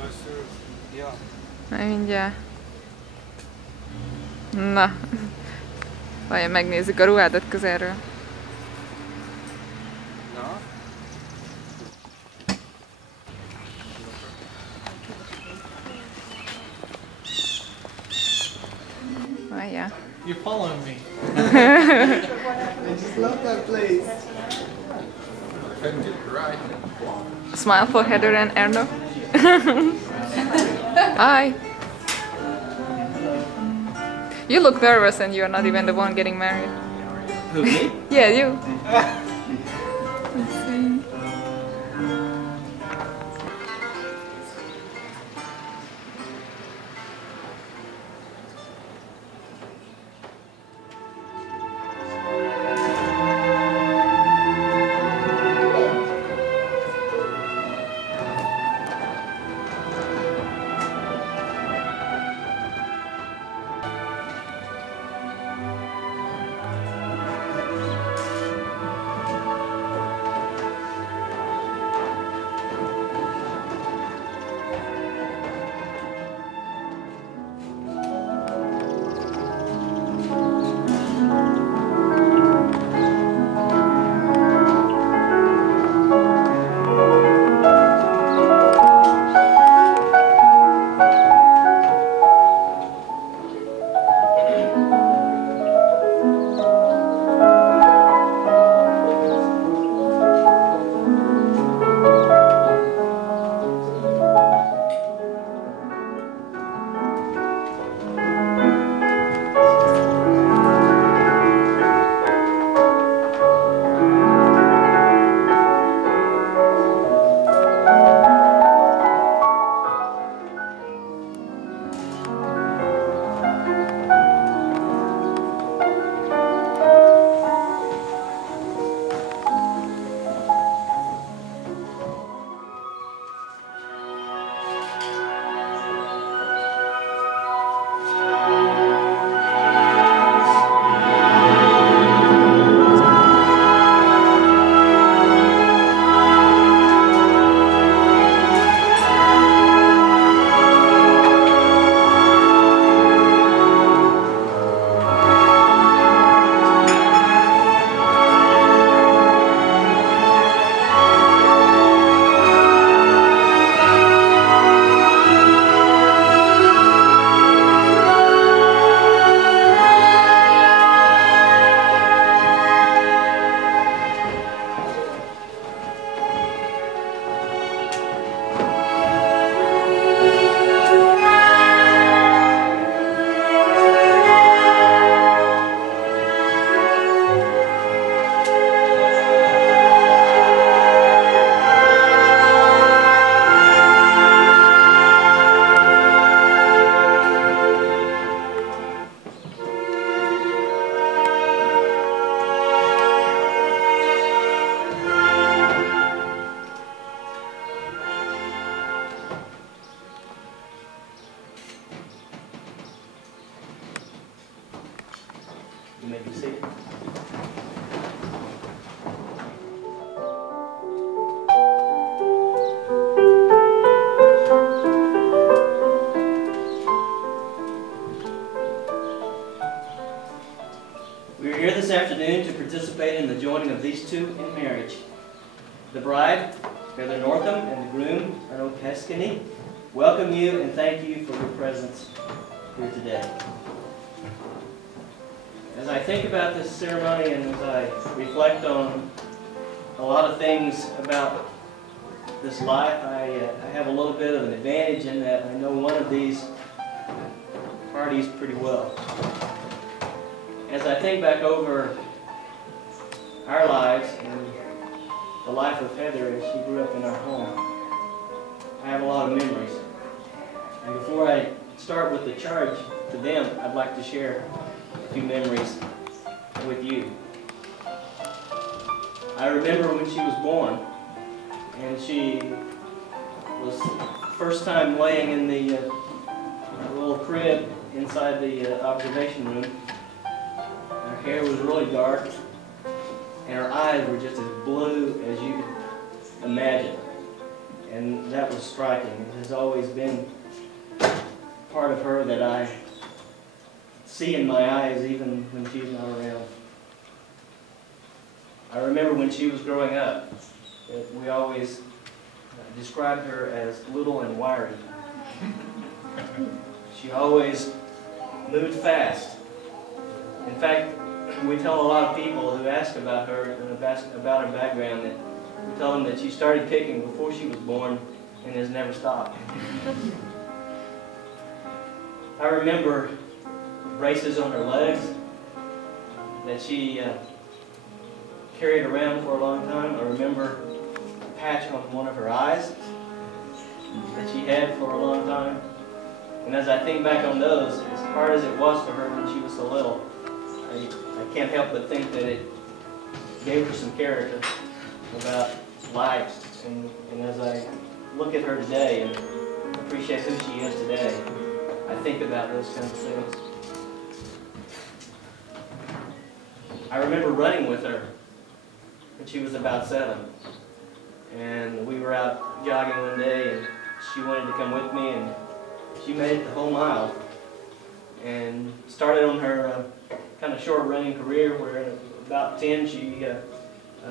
először, ja. Majd mindjárt. Na, vajon megnézzük a ruhádat közelről. Na? Várjál. You're following me. I just love that place. Smile for Heather and Erno. Hi. You look nervous and you're not even the one getting married. Who, me? Yeah, you. Let's see. You may be seated. We are here this afternoon to participate in the joining of these two in marriage. The bride, Heather Northam, and the groom, Erno Keskini, welcome you and thank you for your presence here today. As I think about this ceremony and as I reflect on a lot of things about this life, I have a little bit of an advantage in that I know one of these parties pretty well. As I think back over our lives and the life of Heather as she grew up in our home, I have a lot of memories. And before I start with the charge to them, I'd like to share a few memories with you. I remember when she was born, and she was first time laying in the little crib inside the observation room. Her hair was really dark, and her eyes were just as blue as you could imagine. And that was striking. It has always been part of her that I see in my eyes even when she's not around. I remember when she was growing up, that we always described her as little and wiry. She always moved fast. In fact, we tell a lot of people who ask about her and about her background that we tell them that she started kicking before she was born and has never stopped. I remember braces on her legs that she carried around for a long time. I remember a patch on one of her eyes that she had for a long time. And as I think back on those, as hard as it was for her when she was so little, I can't help but think that it gave her some character about life. And as I look at her today and appreciate who she is today, I think about those kinds of things. I remember running with her when she was about 7. And we were out jogging one day and she wanted to come with me, and she made it the whole mile. And started on her kind of short running career where at about 10 she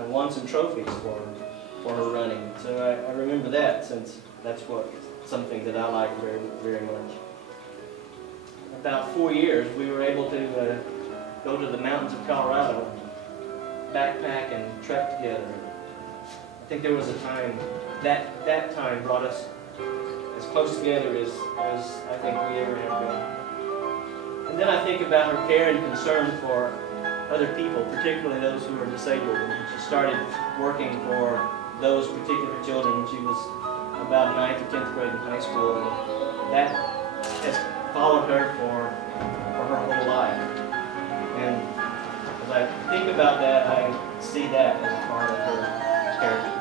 won some trophies for her running. So I remember that, since that's something that I like very, very much. About 4 years we were able to go to the mountains of Colorado, backpack and trek together. I think there was a time, that time brought us as close together as I think we ever have been. And then I think about her care and concern for other people, particularly those who are disabled. And she started working for those particular children when she was about 9th or 10th grade in high school. And that has followed her for her whole life. And as I think about that, I see that as a part of her character.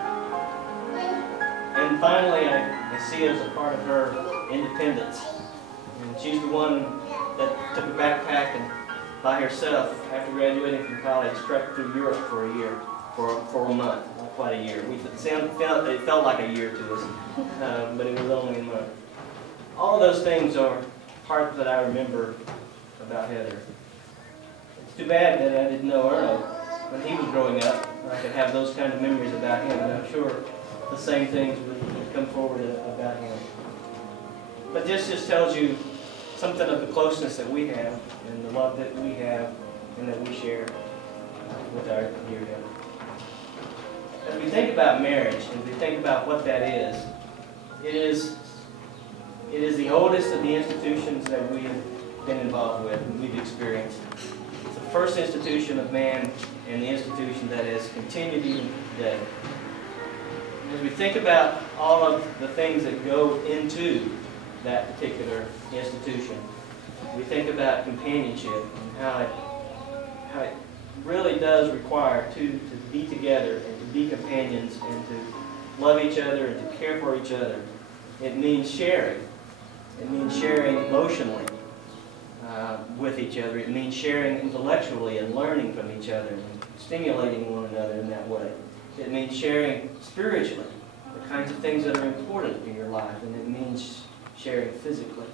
And finally, I see it as a part of her independence. And she's the one that took a backpack and by herself, after graduating from college, trekked through Europe for a year, for a month, not quite a year. It felt like a year to us, but it was only a month. All of those things are parts that I remember about Heather. It's too bad that I didn't know Erno when he was growing up. I could have those kind of memories about him, and I'm sure the same things would come forward about him. But this just tells you something of the closeness that we have and the love that we have and that we share with our dear Heather. As we think about marriage and we think about what that is, it is the oldest of the institutions that we have been involved with and we've experienced. It's the first institution of man and the institution that has continued even today. As we think about all of the things that go into that particular institution, we think about companionship and how it really does require to be together and to be companions and to love each other and to care for each other. It means sharing. It means sharing emotionally with each other. It means sharing intellectually and learning from each other and stimulating one another in that way. It means sharing spiritually, the kinds of things that are important in your life, and it means sharing physically.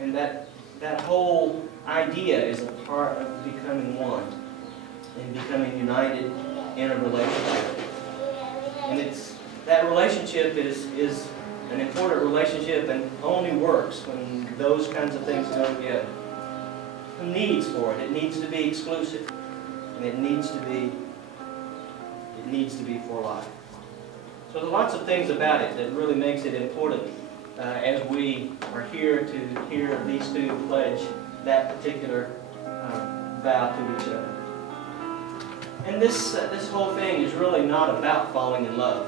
And that whole idea is a part of becoming one and becoming united in a relationship. And that relationship is an important relationship and only works when those kinds of things go together. The needs for it. It needs to be exclusive, and it needs to be for life. So there's lots of things about it that really makes it important as we are here to hear these two pledge that particular vow to each other. And this whole thing is really not about falling in love,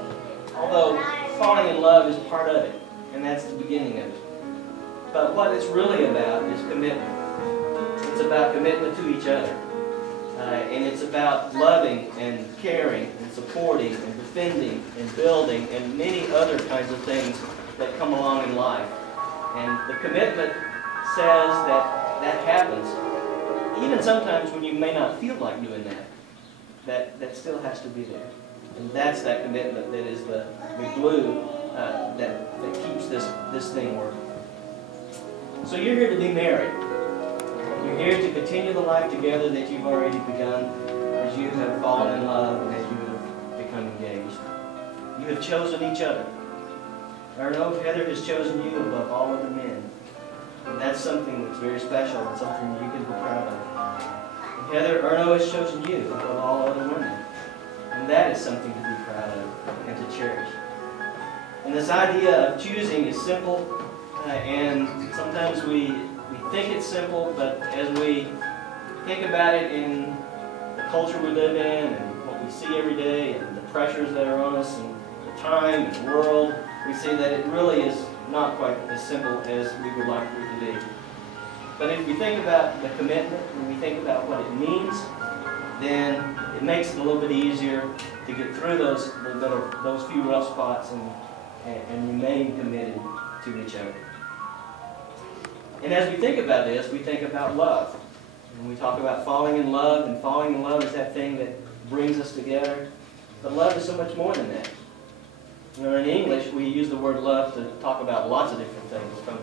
although falling in love is part of it, and that's the beginning of it. But what it's really about is commitment. It's about commitment to each other. And it's about loving and caring and supporting and defending and building and many other kinds of things that come along in life. And the commitment says that happens. Even sometimes when you may not feel like doing that still has to be there. And that's that commitment that is the glue that keeps this thing working. So you're here to be married. You're here to continue the life together that you've already begun as you have fallen in love and as you have become engaged. You have chosen each other. Erno, Heather has chosen you above all other men. And that's something that's very special and something you can be proud of. Heather, Erno has chosen you above all other women. And that is something to be proud of and to cherish. And this idea of choosing is simple, and sometimes we think it's simple, but as we think about it in the culture we live in and what we see every day and the pressures that are on us and the time and the world, we see that it really is not quite as simple as we would like for it to be. But if we think about the commitment and we think about what it means, then it makes it a little bit easier to get through those few rough spots and remain committed to each other. And as we think about this, we think about love. And we talk about falling in love, and falling in love is that thing that brings us together. But love is so much more than that. You know, in English, we use the word love to talk about lots of different things, from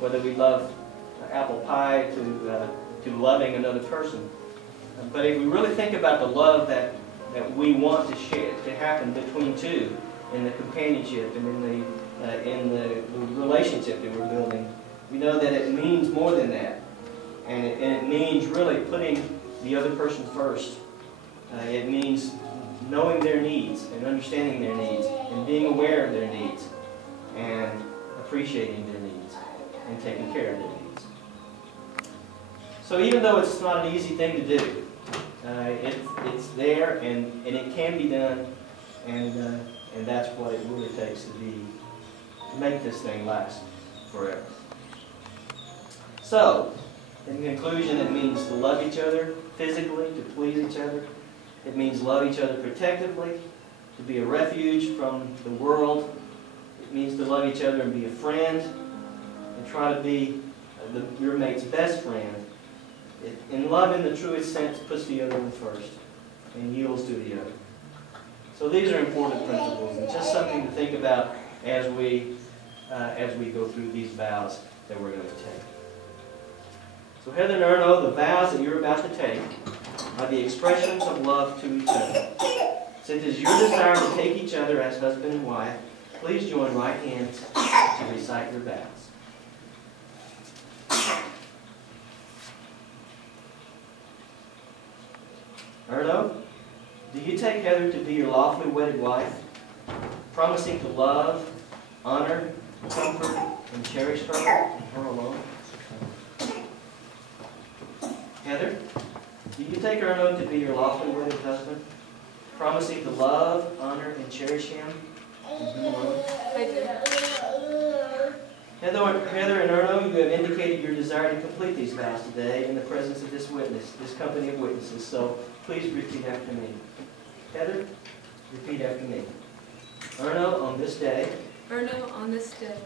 whether we love apple pie to loving another person. But if we really think about the love that we want to share, to happen between two, in the companionship and in the relationship that we're building, we know that it means more than that. And it means really putting the other person first. It means knowing their needs and understanding their needs and being aware of their needs and appreciating their needs and taking care of their needs. So even though it's not an easy thing to do, it's there and it can be done, and that's what it really takes to make this thing last forever. So, in conclusion, it means to love each other physically, to please each other. It means love each other protectively, to be a refuge from the world. It means to love each other and be a friend, and try to be your mate's best friend. In love, in the truest sense, puts the other one first and yields to the other. So these are important principles, and just something to think about as we go through these vows that we're going to take. So Heather and Erno, the vows that you're about to take are the expressions of love to each other. Since it is your desire to take each other as husband and wife, please join right hands to recite your vows. Erno, do you take Heather to be your lawfully wedded wife, promising to love, honor, comfort, and cherish her and her alone? Heather, do you take Erno to be your lawfully wedded husband, promising to love, honor, and cherish him and him alone? I do. Heather and Erno, you have indicated your desire to complete these vows today in the presence of this company of witnesses. So please repeat after me. Heather, repeat after me. Erno, on this day, Erno, on this day,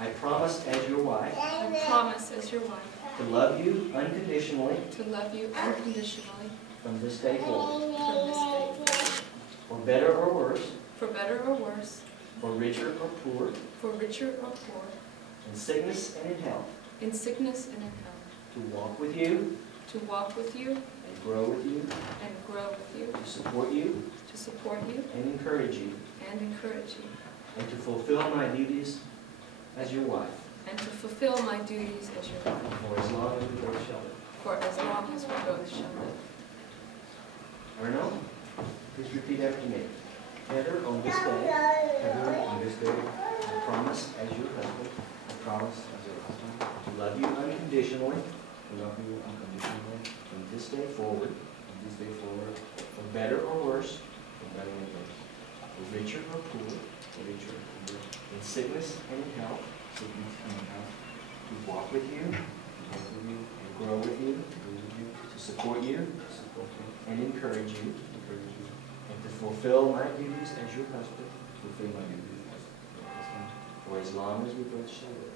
I promise as your wife I promise as your wife to love you unconditionally to love you unconditionally from this day forward, from this day forward, for better or worse, for better or worse, for richer or poor, for richer or poor, in sickness and in health, in sickness and in health, to walk with you to walk with you and grow with you, and grow with you, to support you to support you and encourage you, and encourage you, and to fulfill my duties as your wife and to fulfill my duties as your wife for as long as we both shall live. for as long as we both shall live. Erno, please repeat after me. Heather, on this day, I promise as your husband, to love you unconditionally, from this day forward, for better or worse, for richer or poor, in sickness and in health, to walk with you, and grow with you, to support you, and encourage you, and to fulfill my duties as your husband, for as long as we both shall live.